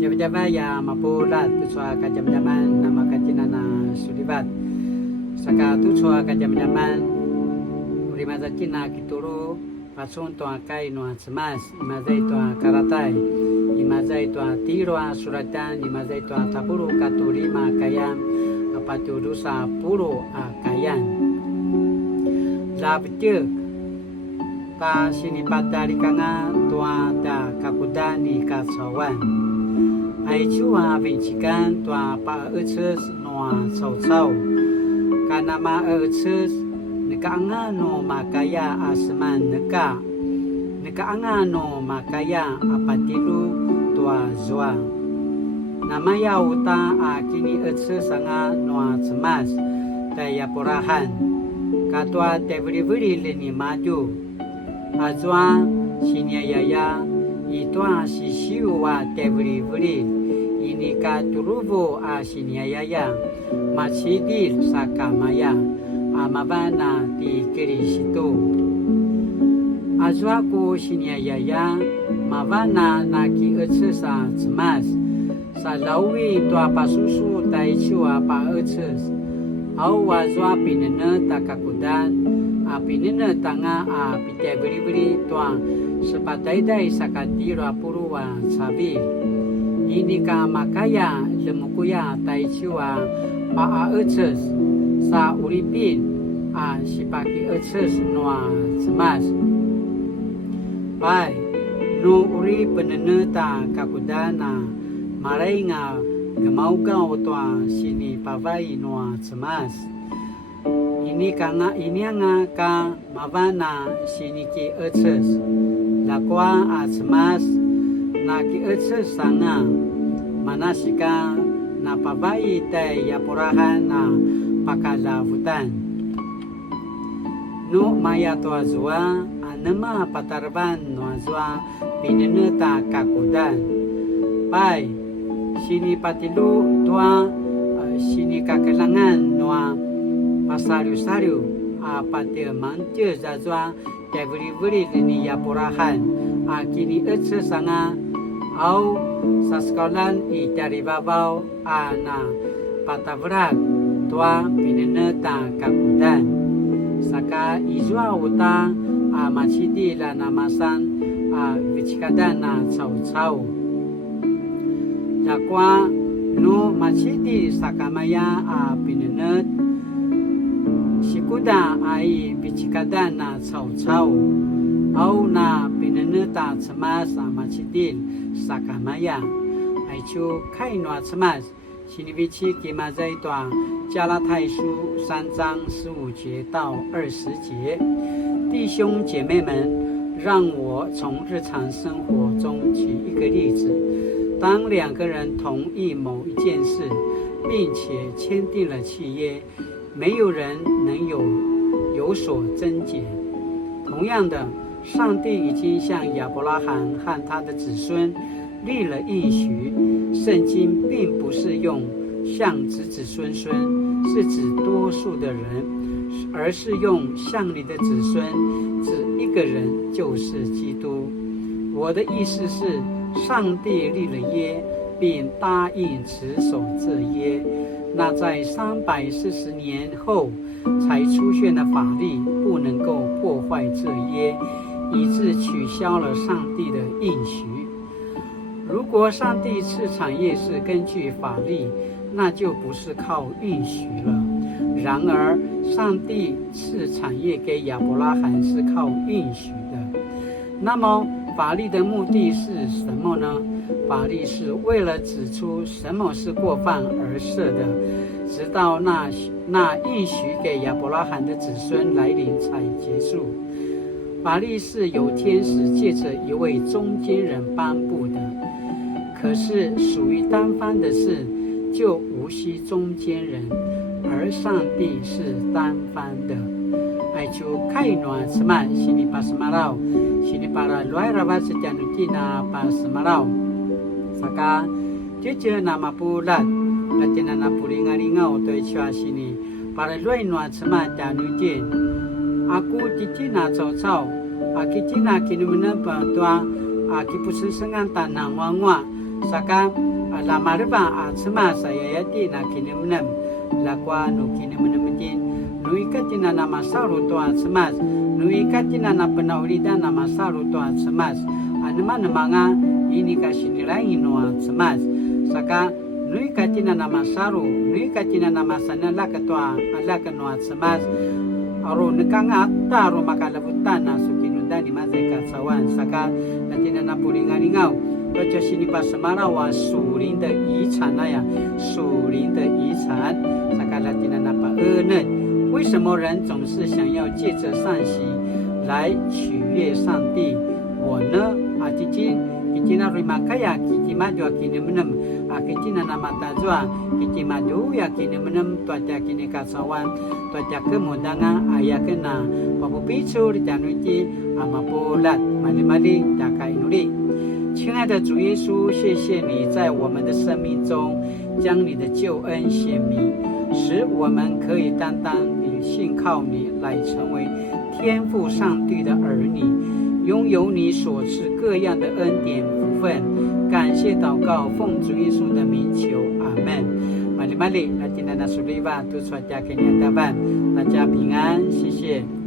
Jaba-jaba ya mapulat tuswa kajam-jaman nama kacinana sulibat. Saka tuswa kajam-jaman urimaza cina kituru pasun toa kai noa cemas imazai toa karatai imazai toa tiroa suratan imazai toa tapuru katurima kayam apaturusa puru akayan labjek ta sinipatari kanga toa da kakudani kasawan ai chua vincikan toa pa eces noa sau-sau kanama eces neka angano makaya asman neka angano makaya apatilu toa zoa namaya uta akini eces anga noa cemas daya porahan katwa tebri-bri lini maju azwa sinyayaya itwa sisiwa tebri-bri ini katurubo asinyayaya masidil sakamaya amabana di Kristo azwa ko sinyayaya mabana naki ecesa cemas salawi tua pasusu taichua pa eces au wazwa pinene takakudan apinene tanga apite beri-beri tua sepataidai sakatiro apurua sabi ini ka makaya lemukuya taichua pa eces sa uripin sipaki eces noa cemas pai no uri penene ta kakudana marai nga gemaugau tua sini pavai noa cemas ini anga ka mavana sini ki eces lakwa cemas na ki eces sanga manasika na pavai tai yapurahan na pakalavutan no maya toa zua anema patarban noa zua pineneta kakudan pai sini patilu tua sini kakelangan noa pasariu-sariu pati manje zazua tebri-bri lini yapurahan kini eces sanga au saskalan dari babau na patavrak tua pineneta kakudan saka izwa uta masidi la namasan vichikadan na sau-sau dakwa no masidi sakamaya pinenet sikuda ai vichikadan na sau-sau au na pineneta cemas masidi sakamaya aichu kainwa cemas sinibichi kimazai toa加拉太书3章15节到20节，弟兄姐妹们，让我从日常生活中举一个例子：当两个人同意某一件事，并且签订了契约，没有人能有所增减。同样的，上帝已经向亚伯拉罕和他的子孙立了应许。圣经并不是用像子子孙孙是指多数的人，而是用像你的子孙指一个人，就是基督。我的意思是，上帝立了约，并答应持守这约。那在340年后才出现的法律不能够破坏这约，以致取消了上帝的应许。如果上帝赐产业是根据法律，那就不是靠应许了。然而，上帝赐产业给亚伯拉罕是靠应许的。那么，法律的目的是什么呢？法律是为了指出什么是过犯而设的，直到那应许给亚伯拉罕的子孙来临才结束。法律是由天使借着一位中间人颁布的，可是属于单方的事就无需中间人，而上帝是单方的。爱就开暖什么心里把什么了，心里把了来了吧是讲的地那把什么了，啥个就那么不烂，那今天那不灵啊灵啊，我对说心里把了来暖什么讲的地。Aku titina cau-cau, kiti na kini menempah tua, ki pususengan tanah wangwa, saka lamarba atsma sayayati na kinimnam lakwa no kinimnamatin no ikatina na masaru to atsmas no ikatina na panaulida na masaru to atsmas anman mga ini kasinilai no atsmas saka no ikatina na masaru no ikatina na masana lakatwa alaka no atsmas aro nakanga taro makalabutan na sukinundani mazeka sawan saka natina na pulingalingaw而这是你把什么了哇？属灵的遗产那样，属灵的遗产，萨卡拉蒂娜那巴呢？为什么人总是想要借着善行来取悦上帝？我呢？kiti na rimakaya kiti madu akinemenem kiti na namata jua kiti madu yakinemenem tuaja kini kasawan tuaja kemudangan ayakena papu picu dijanuiti amapolat mali-mali dakai nuri。亲爱的主耶稣，谢谢你在我们的生命中将你的救恩显明，使我们可以单单地信靠你，来成为天父上帝的儿女，拥有你所赐各样的恩典福分。感谢祷告，奉主耶稣的名求，阿门。Mari-mari, nanti nana suliva tu suaca kenyataban, raja pingan, 谢谢。